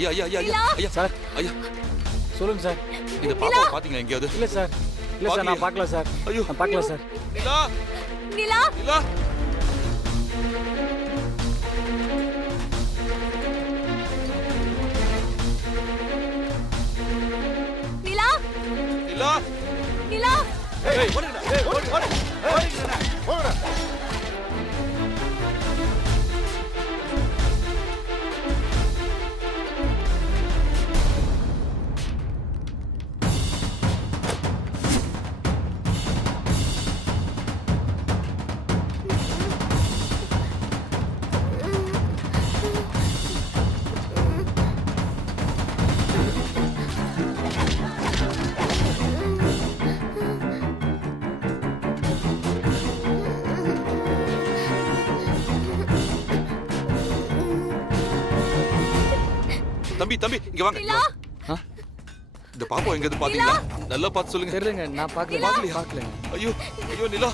ஐயா ஐயா ஐயா ஐயா ஐயா சார் ஐயா சொல்லுங்க சார். இந்த பாப்பா பாத்தீங்களா எங்கேயாவது? இல்ல சார், இல்ல சார், நான் பார்க்கல சார். ஐயோ நான் பார்க்கல சார். நிலா நிலா நிலா நிலா நிலா நிலா ஏய் ஓடுடா ஏய் ஓடுடா ஓடுடா தம்பி தம்பி இங்க வாங்க இங்க நிலா வாங்க. இந்த பாப்பா எங்கேயாவது பாத்தீங்களா? நல்லா பார்த்து சொல்லுங்க. தெரியலங்க, நான் பார்க்கல. பார்க்கலையா? பார்க்கலங்க. ஐயோ ஐயோ நிலா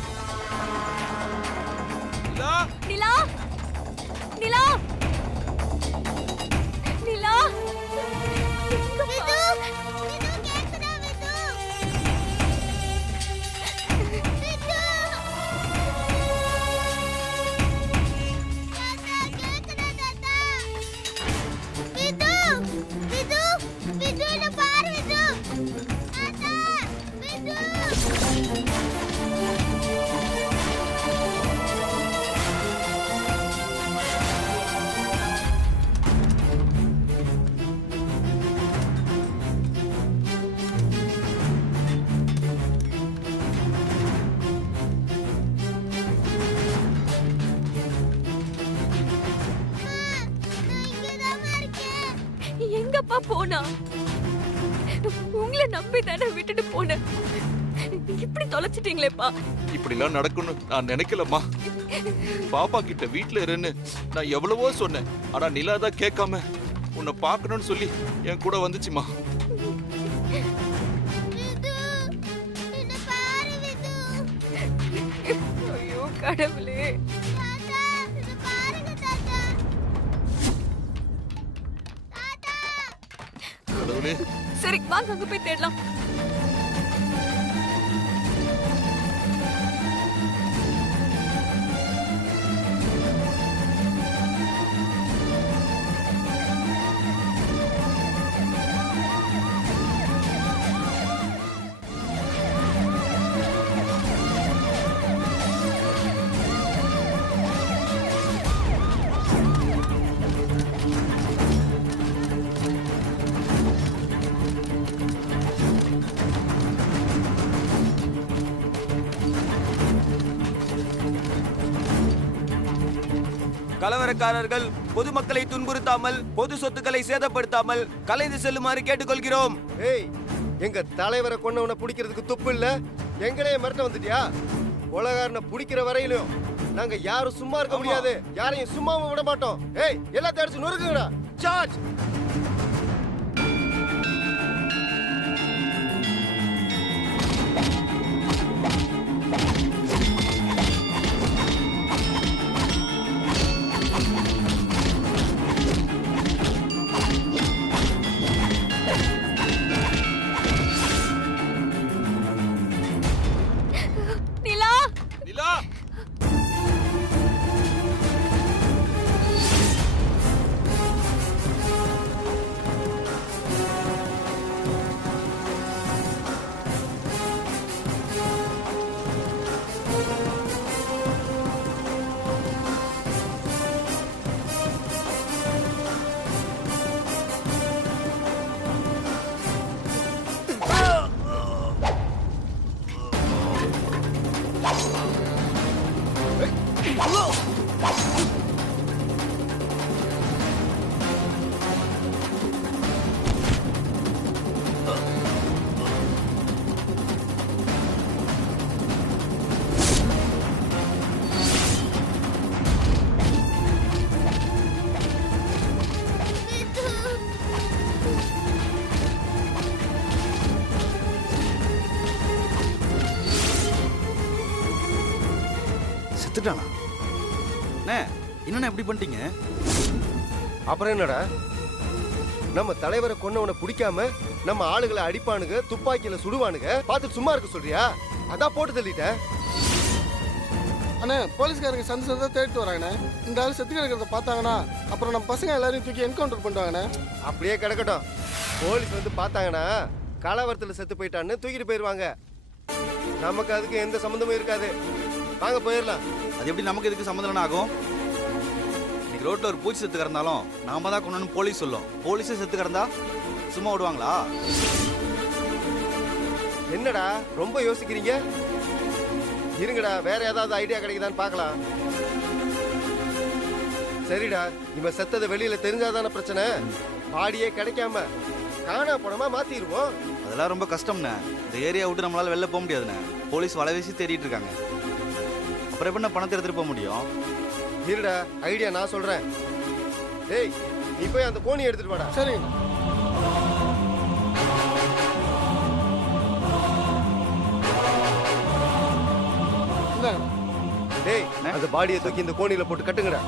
நிலா நிலா நிலா நிலா எங்கப்பா போனா? உங்களை நம்பி தானே விட்டுட்டு போனேன். இப்படி தொலைச்சிட்டீங்களேப்பா. இப்படிலாம் நடக்கும்னு நான் நினைக்கலம்மா. பாப்பா கிட்ட வீட்ல இருன்னு நான் எவ்வளவோ சொன்னேன். ஆனா நிலா தான் கேட்காம உன்னை பார்க்கணும்னு சொல்லி என் கூட வந்துச்சுமா. ஐயோ கடவுளே. கடவுளே சரி வாங்க அங்க போய் தேடலாம். கலவரக்காரர்கள் பொதுமக்களை துன்புறுத்தாமல் பொது சொத்துக்களை சேதப்படுத்தாமல் கலைந்து செல்லுமாறு கேட்டுக்கொள்கிறோம். ஏய், எங்க தலைவரை கொண்டவனை பிடிக்கிறதுக்கு துப்பு இல்ல, எங்களையே மிரட்ட வந்துட்டியா? கொலகாரனை பிடிக்கிற வரையிலும் நாங்க யாரும் சும்மா இருக்க முடியாது. யாரையும் சும்மாவும் விட மாட்டோம். ஏய், எல்லாத்தையும் அடிச்சு நொறுக்குங்கடா. சார்ஜ். நிலா நிலா செத்துட்டானா? அண்ணே, என்னண்ணே இப்படி பண்ணிட்டீங்க? அப்புறம் என்னடா? நம்ம தலைவரை கொன்னவனை பிடிக்காம நம்ம ஆளுகளை அடிப்பானுங்க, துப்பாக்கியில சுடுவானுங்க, பார்த்துட்டு சும்மா இருக்க சொல்றியா? அதான் போட்டு தள்ளிட்டேன். அண்ணே, போலீஸ்காரங்க சந்து சந்தா தேடிட்டு வராங்கண்ணே. இந்த ஆள் செத்து கிடக்கிறத பார்த்தாங்கன்னா அப்புறம் நம்ம பசங்க எல்லாரையும் தூக்கி என்கவுண்டர் பண்ணுவாங்கண்ணே. அப்படியே கிடக்கட்டும். போலீஸ் வந்து பார்த்தாங்கன்னா கலவரத்துல செத்து போயிட்டான்னு தூக்கிட்டு போயிருவாங்க. நமக்கு அதுக்கு எந்த சம்மந்தமும் இருக்காது. வாங்க போயிடலாம். அது எப்படி நமக்கு இதுக்கு சம்மந்தம் ஆகும்? இன்னைக்கு ரோட்ல ஒரு பூச்சி செத்து கிடந்தாலும் நாம தான் கொண்டு போலீஸ் சொல்லும். போலீஸே செத்து கிடந்தா சும்மா விடுவாங்களா? என்னடா ரொம்ப யோசிக்கிறீங்க? இருங்கடா, வேற ஏதாவது ஐடியா கிடைக்குதான்னு பார்க்கலாம். சரிடா, இவன் செத்ததை வெளியில தெரிஞ்சாதான பிரச்சனை. பாடியே கிடைக்காம காணா பணமா மாத்திடுவோம். அதெல்லாம் ரொம்ப கஷ்டம்ண்ணே. இந்த ஏரியா விட்டு நம்மளால வெளில போக முடியாதுண்ணே. போலீஸ் வலை வீசி தேடிட்டு இருக்காங்க. அப்புறம் எப்படி பணத்தை எடுத்துட்டு போக முடியும்? இருடா, ஐடியா நான் சொல்றேன். டேய், நீ போய் அந்த கோணி எடுத்துட்டு வாடா. சரி. டேய், அந்த பாடியை தூக்கி இந்த கோணியில போட்டு கட்டுங்கடா.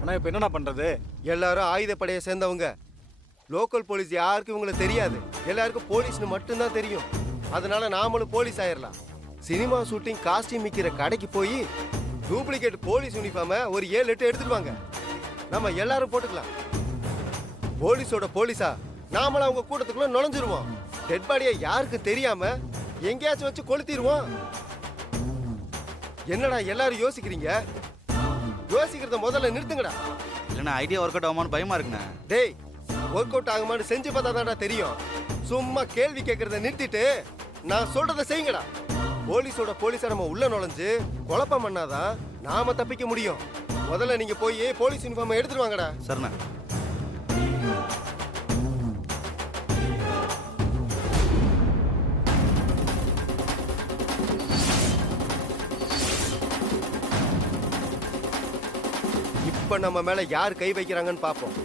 ஆனால் இப்போ என்னடா பண்ணுறது? எல்லாரும் ஆயுதப்படையை சேர்ந்தவங்க. லோக்கல் போலீஸ் யாருக்கும் இவங்களை தெரியாது. எல்லாருக்கும் போலீஸ்னு மட்டும்தான் தெரியும். அதனால நாமளும் போலீஸ் ஆயிடலாம். சினிமா ஷூட்டிங் காஸ்டியூம் விற்கிற கடைக்கு போய் டூப்ளிகேட் போலீஸ் யூனிஃபார்மை ஒரு 7-8 எடுத்துட்டு வாங்க. நம்ம எல்லாரும் போட்டுக்கலாம். போலீஸோட போலீஸா நாமளும் அவங்க கூட்டத்துக்குள்ள நுழைஞ்சிருவோம். டெட் பாடியை யாருக்கு தெரியாம எங்கேயாச்சும் வச்சு கொளுத்திடுவோம். என்னடா எல்லாரும் யோசிக்கிறீங்க? யோசிக்கிறத முதல்ல நிறுத்துங்கடா. இல்லைண்ணா, ஐடியா ஒர்க் அவுட் ஆகுமான்னு பயமா இருக்குண்ணே. டேய், ஒர்க் அவுட் ஆகுமான்னு செஞ்சு பார்த்தா தான்டா தெரியும். சும்மா கேள்வி கேட்கறத நிறுத்திட்டு நான் சொல்றதை செய்யுங்கடா. போலீஸோட போலீஸை நம்ம உள்ள நுழைஞ்சு குழப்பம் பண்ணாதான் நாம தப்பிக்க முடியும். முதல்ல நீங்க போய் போலீஸ் யூனிஃபார்மை எடுத்துட்டு வாங்கடா. சரிண்ணா. இப்ப நம்ம மேல யார் கை வைக்கிறாங்கன்னு பாப்போம்.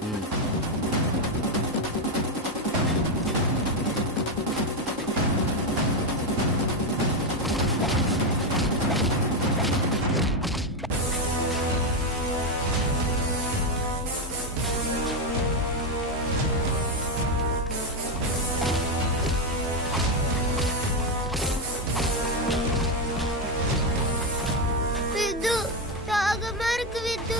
விது, தாகமா இருக்கு விது.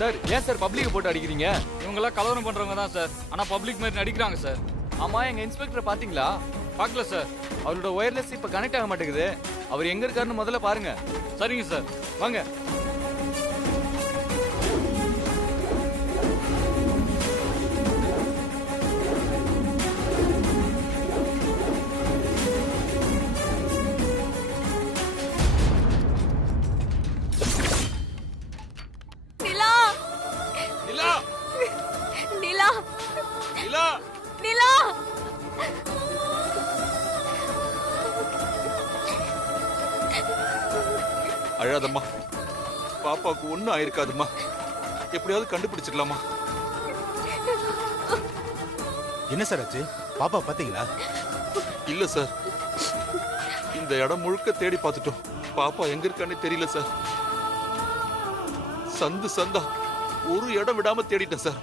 சார், ஏன் சார் பப்ளிக் போட்டு அடிக்கிறீங்க? இவங்கெல்லாம் கலவரம் பண்றவங்க தான் சார். ஆனா பப்ளிக் மாதிரி நடிக்கிறாங்க சார். ஆமா, எங்க இன்ஸ்பெக்டர் பாத்தீங்களா? பார்க்கல சார். அவரோட ஒயர்லெஸ் இப்ப கனெக்ட் ஆக மாட்டேங்குது. அவர் எங்க இருக்காருன்னு முதல்ல பாருங்க. சரிங்க சார், வாங்க. நிலா, நிலா, நிலா, நிலா, நிலா. அழாதம்மா. பாப்பாவுக்கு ஒண்ணும் ஆயிருக்காதும்மா. எப்படியாவது கண்டுபிடிச்சிடலாமா? என்ன சார் ஆச்சு? பாப்பா பாத்தீங்களா? இல்ல சார், இந்த இடம் முழுக்க தேடி பார்த்துட்டோம். பாப்பா எங்க இருக்கானே தெரியல சார். சந்து சந்தா ஒரு இடம் விடாம தேடிட்டேன் சார்.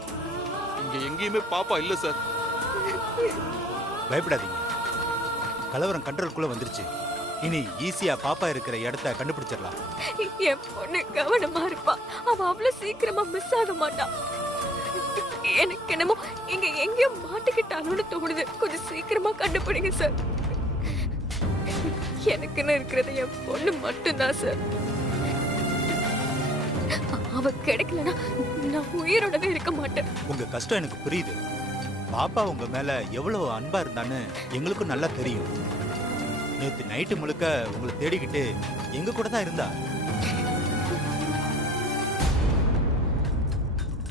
இங்க எங்கேயுமே பாப்பா இல்ல சார். பயப்படாதீங்க, கலவரம் கண்ட்ரோல்குள்ள வந்துருச்சு. இனி ஈஸியா பாப்பா இருக்கிற இடத்த கண்டுபிடிச்சிடலாம். என் பொண்ணு கவனமா இருப்பா. அவ அவ்வளவு சீக்கிரமா மிஸ் ஆக மாட்டா. எனக்கு என்னமோ இங்க எங்கேயோ மாட்டிக்கிட்டாலும் தோணுது. கொஞ்சம் சீக்கிரமா கண்டுபிடிங்க சார். எனக்குன்னு இருக்கிறது என் பொண்ணு மட்டும்தான் சார். அவ அவ கிடைக்கலனா நான் உயிரோடவே இருக்க மாட்டேன். உங்க கஷ்டம் எனக்கு புரியுது. பாப்பா உங்க மேல எவ்வளவு அன்பா இருந்தான்னு எங்களுக்கும் நல்லா தெரியும். நேத்து நைட்டு முழுக்க உங்களை தேடிக்கிட்டு எங்க கூட தான் இருந்தா.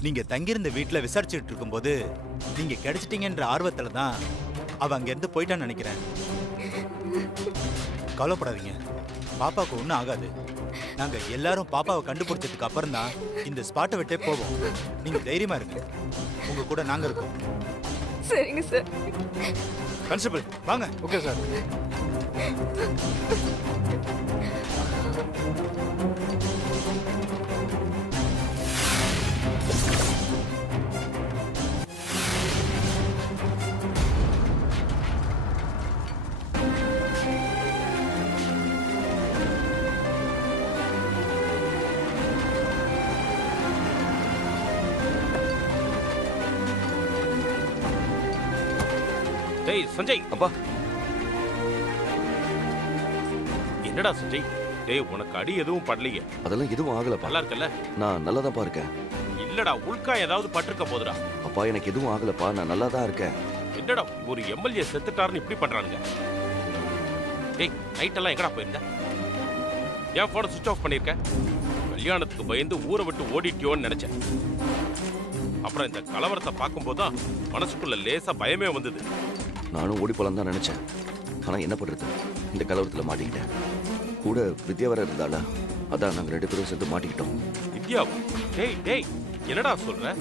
நீங்க தங்கியிருந்த வீட்டுல விசாரிச்சுட்டு இருக்கும்போது நீங்க கிடைச்சிட்டீங்கன்ற ஆர்வத்துல தான் அவ அங்க இருந்து போயிட்டான்னு நினைக்கிறேன். கவலைப்படாதீங்க, பாப்பாவுக்கு ஒன்றும் ஆகாது. நாங்க எல்லாரும் பாப்பாவை கண்டுபிடிச்சதுக்கு அப்புறம் தான் இந்த ஸ்பாட்டை விட்டே போவோம். நீங்க தைரியமா இருங்க, உங்க கூட நாங்க இருக்கோம். சரிங்க சார். கான்ஸ்டபிள் வாங்க. Okay sir. டேய் சஞ்சய். அப்பா. என்னடா சஞ்சய்? டேய் உனக்கு அடி எதுவும் படலையே? அதெல்லாம் எதுவும் ஆகலப்பா. நல்லா இருக்கல? நான் நல்லா தான் இருக்கேன். இல்லடா உள்கா ஏதாவது பட்டிருக்க போதுடா. அப்பா எனக்கு எதுவும் ஆகலப்பா, நான் நல்லா தான் இருக்கேன். என்னடா ஒரு எம்எல்ஏ செத்துட்டாருன்னு இப்படி பண்றானுங்க? டேய் நைட் எல்லாம் எங்கடா போயிருந்த? ஏன் போனை சுவிட்ச் ஆஃப் பண்ணிருக்க? கல்யாணத்துக்கு பயந்து ஊரை விட்டு ஓடிட்டியோன்னு நினைச்சேன். அப்புறம் இந்த கலவரத்தை பார்க்கும்போது தான் மனசுக்குள்ள லேசா பயமே வந்தது. நானும் ஓடி போலாம் தான் நினைச்சேன். ஆனா என்ன பண்றது, இந்த கலவரத்துல மாட்டிக்கிட்டேன். கூட வித்யா வர இருந்தாளா, அதான் நாங்க 2 பேரும் சேர்ந்து மாட்டிக்கிட்டோம். வித்யாவா? டேய் டேய் என்னடா சொல்ற?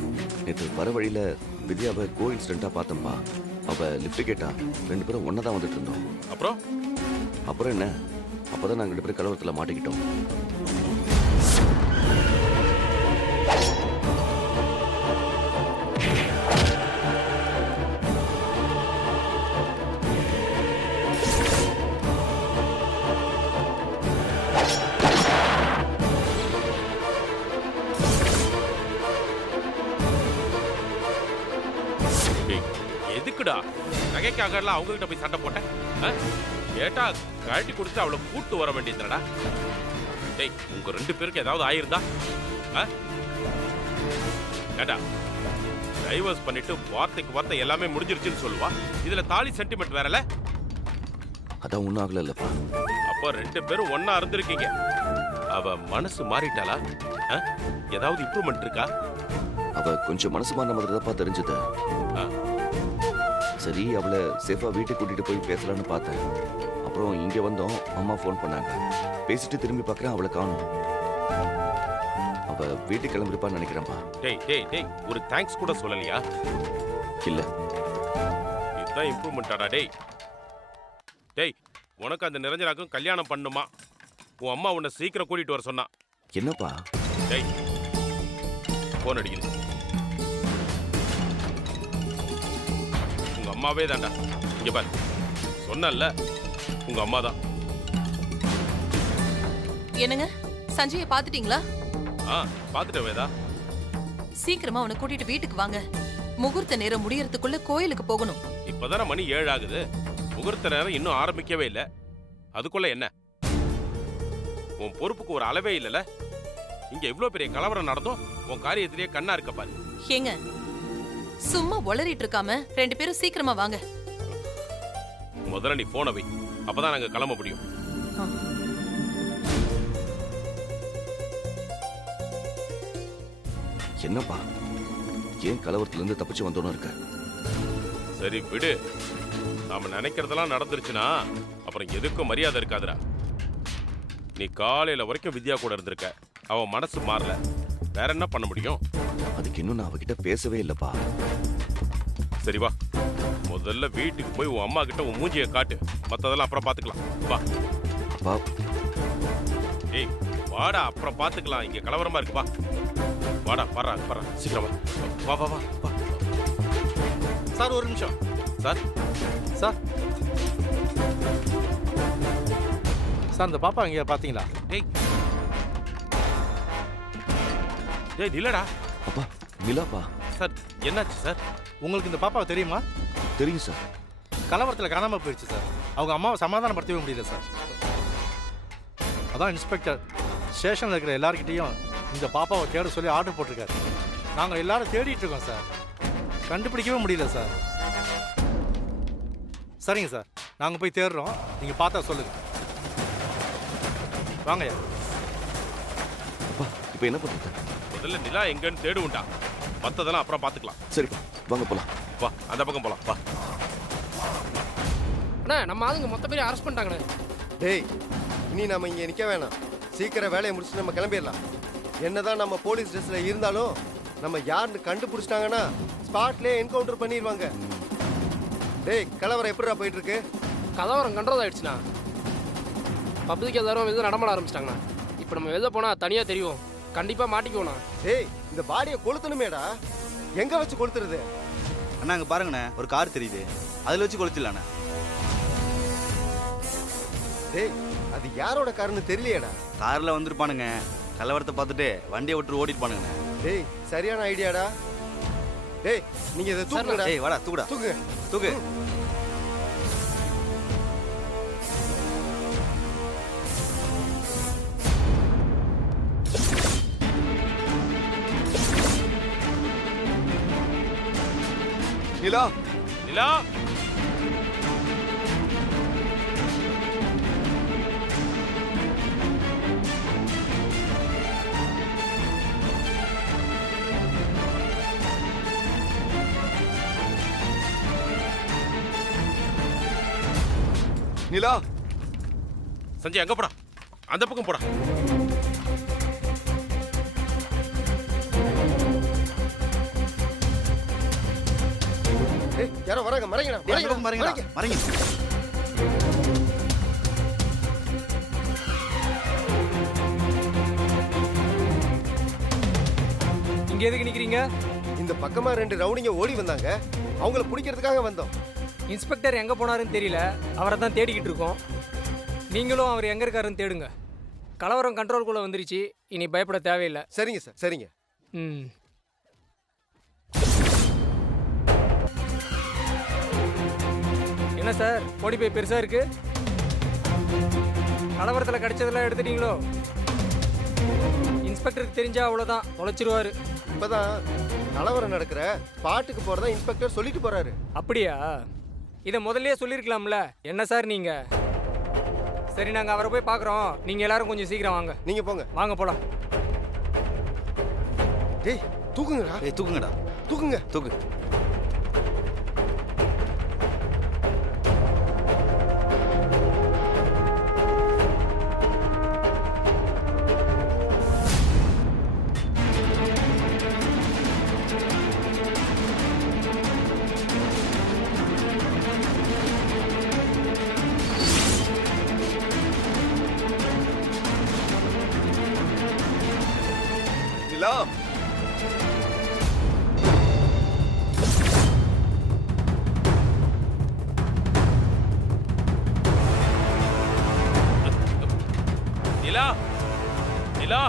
நேற்று வர வழியில வித்யாவை கோ இன்சிடென்ட்டா பார்த்தோம்பா. அவ லிஃப்ட் கேட்டா, 2 பேரும் ஒன்னா தான் வந்துட்டு இருந்தோம். அப்புறம் என்ன, அப்பதான் நாங்க 2 பேரும் கலவரத்துல மாட்டிக்கிட்டோம். எதுக்குடா நகைக்காக எல்லாம் அவங்க கிட்ட போய் சண்டை போட்டேன்? கேட்டா கழட்டி கொடுத்து அவளை கூட்டு வர வேண்டியதுடா. டேய் உங்க 2 பேருக்கு ஏதாவது ஆயிருந்தா? கேட்டா டைவர்ஸ் பண்ணிட்டு வார்த்தைக்கு வார்த்தை எல்லாமே முடிஞ்சிருச்சுன்னு சொல்லுவா. இதுல தாலி சென்டிமெண்ட் வேறல. அதான் ஒன்றும் ஆகல இல்லப்பா. அப்போ 2 பேரும் ஒன்னா இருந்திருக்கீங்க. அவ மனசு மாறிட்டாளா? ஏதாவது இம்ப்ரூவ்மெண்ட் இருக்கா? அவ கொஞ்சம் மனசு மாறின மாதிரி தான் தெரிஞ்சது. சரி அவளை சேஃபா வீட்டுக்கு கூட்டிட்டு போய் பேசலான்னு பார்த்தேன். அப்புறம் இங்க வந்தோம், அம்மா ஃபோன் பண்ணாங்க. பேசிட்டு திரும்பி பார்க்கறேன், அவளை காணோம். அவ வீட்டுக்கு கிளம்பிருப்பான்னு நினைக்கிறேன்ப்பா. டேய் டேய் டேய் ஒரு தேங்க்ஸ் கூட சொல்லலையா? இல்ல. இதுதான் இம்ப்ரூவ்மெண்டாடா? டேய் டேய் உனக்கு அந்த நிரஞ்சனாக்கும் கல்யாணம் பண்ணுமா? உன் அம்மா உன்னை சீக்கிரம் கூட்டிட்டு வர சொன்னா. என்னப்பா? டேய் போன் அடிக்குது. உங்க அம்மாவே தான்டா. இங்க பாரு, சொன்னல உங்க அம்மா தான். என்னங்க சஞ்சயை பாத்துட்டீங்களா? பாத்துட்டேன் வேதா. சீக்கிரமா அவனை கூட்டிட்டு வீட்டுக்கு வாங்க. முகூர்த்த நேரம் முடியறதுக்குள்ள கோயிலுக்கு போகணும். இப்பதானே மணி 7 ஆகுது. முகூர்த்த நேரம் இன்னும் ஆரம்பிக்கவே இல்லை. அதுக்குள்ள என்ன? உன் பொறுப்புக்கு ஒரு அளவே இல்லல. இங்க இவ்வளவு பெரிய கலவரம் நடந்தும் உன் காரியத்திலேயே கண்ணா இருக்க பாரு. ஏங்க சும்மா உளறிட்டு இருக்காம 2 பேரும் சீக்கிரமா வாங்க. முதல்ல நீ போனை வை, அப்பதான் நாங்க கிளம்ப முடியும். என்னப்பா, ஏன் கலவரத்துல இருந்து தப்பிச்சு வந்தோன்னு இருக்க? சரி விடு. நாம நினைக்கிறதெல்லாம் நடந்துருச்சுன்னா அப்புறம் எதுக்கும் மரியாதை இருக்காதுடா. நீ காலையில வரைக்கும் வித்யா கூட இருந்திருக்க. அவன் மனசு மாறல. வேற என்ன பண்ண முடியும்? அதுக்கு இன்னும் நான் அவகிட்ட பேசவே இல்லப்பா. சரி வா, முதல்ல வீட்டுக்கு போய் உன் அம்மா கிட்ட உன் மூஞ்சியை காட்டு. மத்ததெல்லாம் அப்புறம் பாத்துக்கலாம். வா. வா. ஏய் வாடா, அப்புறம் பாத்துக்கலாம். இங்க கலவரமா இருக்கு. வா வாடா, பாரு சீக்கிரமா. வா வா வா வா. சார் ஒரு நிமிஷம். சார் சார் சார் இந்த பாப்பா இங்க பாத்தீங்களா? டேய் டேய் நிலடா. அப்பா நிலாப்பா. சார் என்னாச்சு சார்? உங்களுக்கு இந்த பாப்பாவை தெரியுமா? தெரியும் சார். கலவரத்தில் காணாம போயிடுச்சு சார். அவங்க அம்மாவை சமாதானப்படுத்தவே முடியல சார். அதான் இன்ஸ்பெக்டர் ஸ்டேஷனில் இருக்கிற எல்லார்கிட்டையும் இந்த பாப்பாவை தேட சொல்லி ஆர்டர் போட்டிருக்காரு. நாங்கள் எல்லாரும் தேடிட்டு இருக்கோம் சார். கண்டுபிடிக்கவே முடியல சார். சரிங்க சார், நாங்கள் போய் தேடுறோம். நீங்கள் பார்த்தா சொல்லுங்கள். வாங்கய்யா. அப்பா இப்போ என்ன பண்ணுறது? முதல்ல நிலா எங்கன்னு தேடுவோம்டா. மற்றதெல்லாம் அப்புறம் பார்த்துக்கலாம். சரிப்பா வாங்க போகலாம். வா அந்த பக்கம் போலாம் வா. அண்ணா நம்ம ஆளுங்க மொத்த பேரையும் அரெஸ்ட் பண்ணிட்டாங்கண்ணே. டேய் இனி நம்ம இங்கே நிற்க வேணாம். சீக்கிரம் வேலையை முடிச்சுட்டு நம்ம கிளம்பிடலாம். என்னதான் நம்ம போலீஸ் ட்ரெஸ்ஸில் இருந்தாலும் நம்ம யாருன்னு கண்டுபிடிச்சிட்டாங்கன்னா ஸ்பாட்லேயே என்கவுண்டர் பண்ணிடுவாங்க. டேய் கலவரம் எப்படிடா போயிட்டு இருக்கு? கலவரம் கண்ட்ரோல் ஆயிடுச்சுண்ணா. பப்ளிக் எல்லாரும் வெளில நடமாட ஆரம்பிச்சிட்டாங்கண்ணா. இப்போ நம்ம வெளில போனால் தனியாக தெரியும், கண்டிப்பாக மாட்டிக்குவோண்ணா. டேய் இந்த பாடியை கொளுத்தணுமேடா. எங்கே வச்சு கொளுத்துறது? அண்ணா அங்கே பாருங்கண்ணே, ஒரு கார் தெரியுது, அதில் வச்சு கொளுத்திடலாண்ணே. டேய் அது யாரோட காருன்னு தெரியலையேடா. காரில் வந்துருப்பானுங்க, கலவரத்தை பார்த்துட்டு வண்டியை விட்டு ஓடிட்டு. டேய் சரியான ஐடியாடா. டேய் நீங்க இதை தூக்குங்கடா. டேய் வாடா தூக்குடா. தூக்கு தூக்கு. நிலா நிலா நிலா. சஞ்சய் அங்க போடா, அந்த பக்கம் போடா. டேய் யாரோ வராங்க. மறைங்கடா. மறைங்க மறைங்க. இங்கே எதுக்கு நிற்கிறீங்க? இந்த பக்கமா 2 ரவுடிங்க ஓடி வந்தாங்க. அவங்கள பிடிக்கிறதுக்காக வந்தோம். இன்ஸ்பெக்டர் எங்கே போனாருன்னு தெரியல, அவரை தான் தேடிக்கிட்டு இருக்கோம். நீங்களும் அவர் எங்கே இருக்காருன்னு தேடுங்க. கலவரம் கண்ட்ரோல்குள்ளே வந்துருச்சு, இனி பயப்பட தேவையில்லை. சரிங்க சார் சரிங்க. ம். என்ன சார் ஓடி போய் பெருசாக இருக்கு? கலவரத்தில் கிடைச்சதெல்லாம் எடுத்துட்டீங்களோ? இன்ஸ்பெக்டருக்கு தெரிஞ்சா அவ்வளோதான், தொலைச்சிருவாரு. இப்பதான் கலவரம் நடக்கிற ஸ்பாட்டுக்கு போறதா இன்ஸ்பெக்டர் சொல்லிட்டு போறாரு. அப்படியா? இதை முதல்லயே சொல்லியிருக்கலாம்ல. என்ன சார் நீங்க? சரி நாங்கள் அவரை போய் பார்க்குறோம், நீங்கள் எல்லாரும் கொஞ்சம் சீக்கிரம் வாங்க. நீங்க போங்க. வாங்க போகலாம். டேய் தூக்குங்கடா. டேய் தூக்குங்கடா. தூக்குங்க. தூக்கு. நிலா. நிலா நிலா.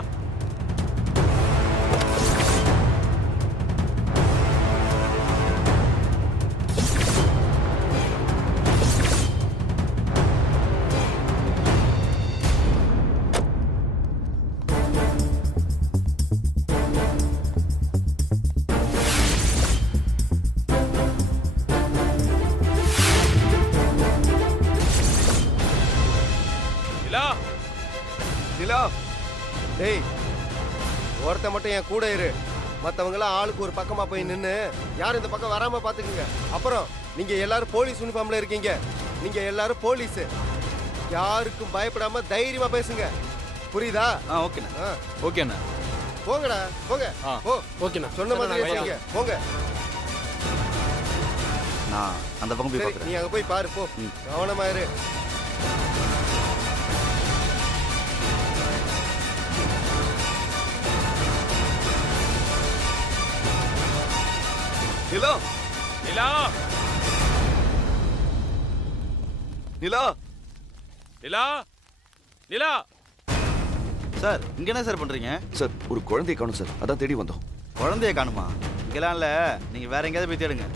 நிலா. டேய் ஒருத்த மட்டும் என் கூட இரு. மற்றவங்களாம் ஆளுக்கு ஒரு பக்கமா போய் நின்று யாரும் இந்த பக்கம் வராம பாத்துக்குங்க. அப்புறம் நீங்க எல்லாரும் போலீஸ் யூனிஃபார்ம்ல இருக்கீங்க. நீங்க எல்லாரும் போலீஸ். யாருக்கும் பயப்படாம தைரியமா பேசுங்க. புரியுதா? ஓகேண்ணா. ஓகேண்ணா. போங்கடா போங்க. ஓ ஓகேண்ணா. சொன்ன மாதிரி செய்யுங்க. போங்க. நான் அந்த பக்கம் போய் சரி பார்க்குறேன். நீ அங்க போய் பாரு. போ கவனமா இரு. நிலா. நிலா நிலா. நிலா நிலா. சார் இங்கே என்ன சார் பண்ணுறீங்க? சார் ஒரு குழந்தையை காணும் சார், அதான் தேடி வந்தோம். குழந்தைய காணுமா? இங்கெல்லாம் இல்லை, நீங்கள் வேற எங்கேயாவது போய் தேடுங்க.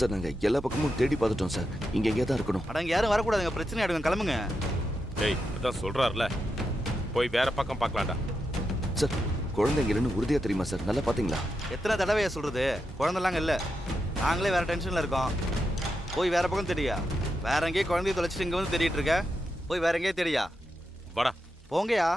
சார் நாங்கள் எல்லா பக்கமும் தேடி பார்த்துட்டோம் சார். இங்கே எங்கேயா தான் இருக்கணும். அட இங்கே யாரும் வரக்கூடாதுங்க, பிரச்சனை ஆயிடுங்க, கிளம்புங்க. டேய் அதான் சொல்றாருல, போய் வேற பக்கம் பார்க்கலாம்டா. சார் குழந்தைங்க இல்லைன்னு உறுதியா தெரியுமா சார்? நல்லா பாத்தீங்களா? எத்தனை தடவையா சொல்றது? குழந்தைலாங்க இல்லை, நாங்களே வேற டென்ஷன்ல இருக்கோம். போய் வேற பக்கம் தெரியா? வேற எங்கேயும் குழந்தைய தொலைச்சிட்டு இங்க வந்து தேடிட்டு இருக்க? போய் வேற எங்கேயும் தெரியா? வாடா. போங்கயா.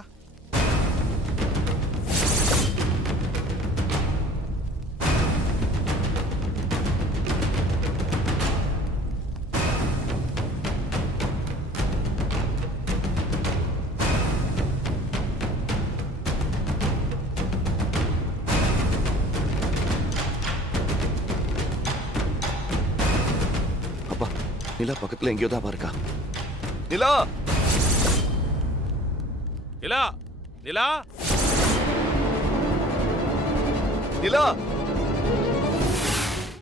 அப்பா, நிலா பக்கத்துல எங்கேயோ தான் இருக்கா. நிலா! நிலா! நிலா! நிலா!